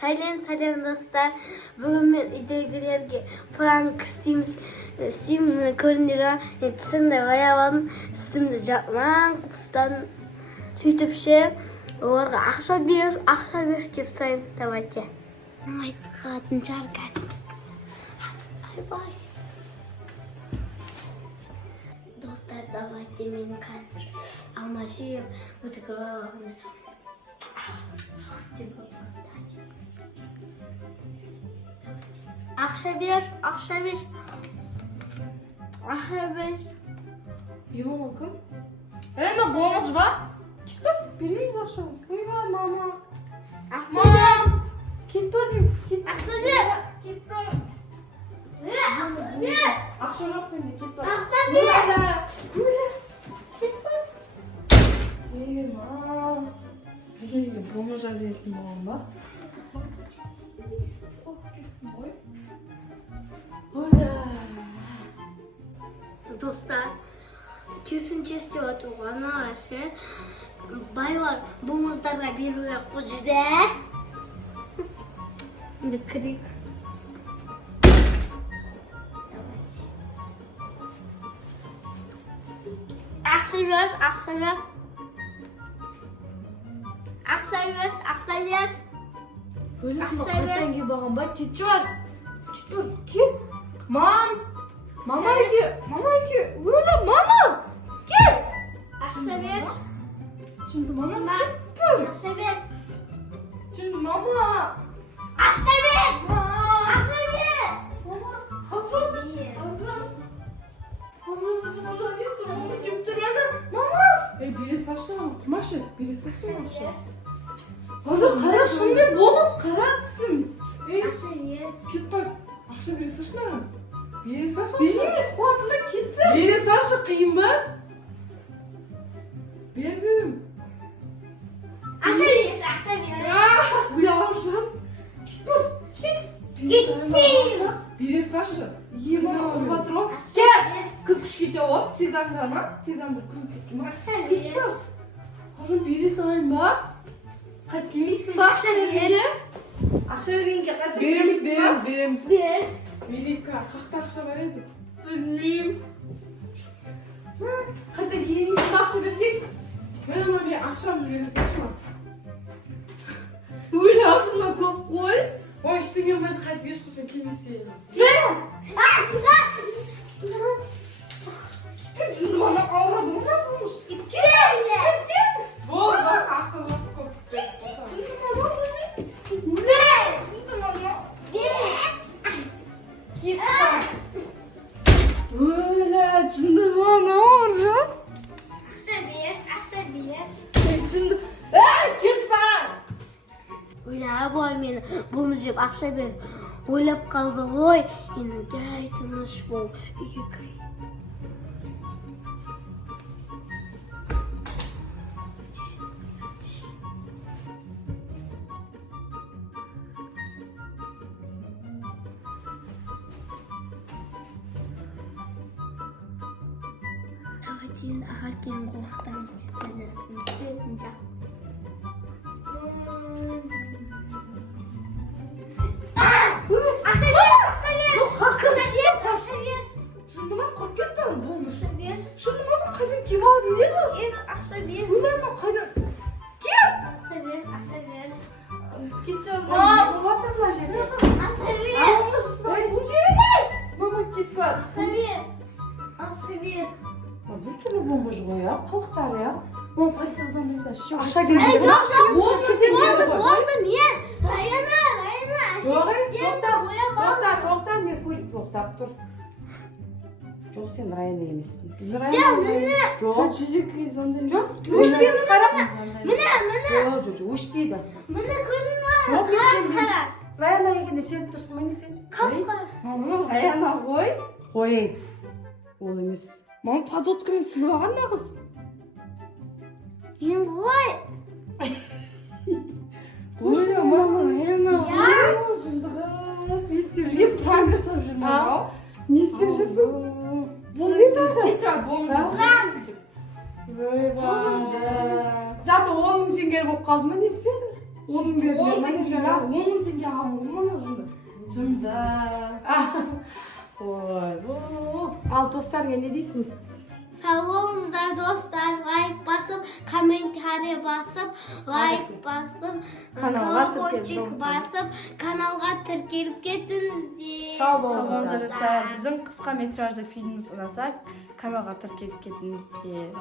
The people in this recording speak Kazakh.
Сәлем достар. Бүгін мен үйдегілерге пранк істеймін көріндері. Түсімді баяладым, үстімді жаман қыпыстан сөйтіп оларға ақша бер деп сұрайын. Давайте. Айтқатын жаргас. Ай-бай. Достар, давайте мен қазір алмашып өтігірағын. Ақша бер. Ему кім? Мына болмас ба? Кетіп, бермейміз ақшаны. Ойбай, мама. Мам! Кетіп бардым. Ақша бер. Ақша жоқ менде, кетіп бардым. Ақша бер. Мам. Өзіңе болмас әлетін болған ба? Достар, керісінше істеп отырғаны ашы. Байлар болмыздарға беру керек қой жүзде. Енді кірейік. Ақша бер. Қайтан ке баған ба? Кетіп. Мам! Мама үйде. Өлі, мама! Кет! Ақша бер. Şimdi mama Ақша бер. Şimdi mama. Ақша бер. Mama. Mama. Hazır. Mama. Biri saçlarım. Kumaşı. Biri saçlarım. Hazır kara şimdi bonus karatsın. Ақша бер. Git bak. Akşam biri saçlarım. Biri saçlarım. Biri kuasına gitsin. Biri saçı kıyım mı? Verdim. Ақша бер. Uyaracağım. Git dur. Git. Biri saçı. Yema patron. Gel. 43 gidiyor. Sigan'da mı? Sigan'da 42 mi? Git dur. Oğlum biri sayın bak. Hadi kimsin bak? Ақша бер. Akşam verin kadar. Verimiz. Бер. Verika. Kalk akşam verelim. Bilmeyeyim. Hadi kimsin akşam versek? Ben ama bir akşam verin saçma. Öyle aslında koy. O işte diyorum ben kayıt geçmişim kimisi. Gel. Şimdi bana avradım ne yapmış? Gel. Bu nasıl akşam koptu? Öyle şimdi bana avradım. Ақша бер. Şimdi git ben. Ойлап ой мені бұны жеп ақша бер. Ойлап қалды ғой. Енді жай тыныш бол. Үйге кірейін. Давайте енді ағаркенің қорқытамыз. Істейтін жақ. Şimdi ben kork gitmem bulmuş. Бер. Şimdi bana kadın kim abi dedi? Ақша бер. Ulan kadın. Ақша бер. Git canım. Aa, vatandaş dedi. Ақша бер. Almış. Ben bu жерде. Mama git bak. Ақша бер. Bir türlü bulmuş o ya. Kalktar ya. Mama politsiya kazandı. Aşağı Ей, geldi. болды мен Раяна Тоқта, мен көріп тоқтап тұр. Жоқ, сен Райана емессің. Біз Ja, Райана міне. Жоқ, Жүзікке звондаймыз. жоқ, өшпейді қарап. міне Жоқ, өшпейді. көрдің ба? Жоқ, сен Қара. Райана егенде сен тұрсың, міне сен. Қап-қара. Маманың Раяна ғой. Қой. Ол емес. Мама подоткамен сызып алған нағыз. Мен ғой. Ой, мама Раяна ғой. Не істеп Мен пранк жасап жүрмін ау. Не істеп жүрсің? Бұл не тағы? Кетіп болды. Ойбай. Зато 10 000 теңге болып қалды ма не істеді? 10 берді. 10 мың теңге алған mana ушунда. Жында. Ой, ал достарга не дейсің? Sağ olunuzlar dostlar. Like basıp, komentarya basıp, like basıp, колокольчик basıp, kanalga tirkelip ketiniz. Sağ Sağ болыңыздар. болыңыздар. Біздің қысқа метражды фильміміз ұнаса, каналға тіркеліп кетіңіздер.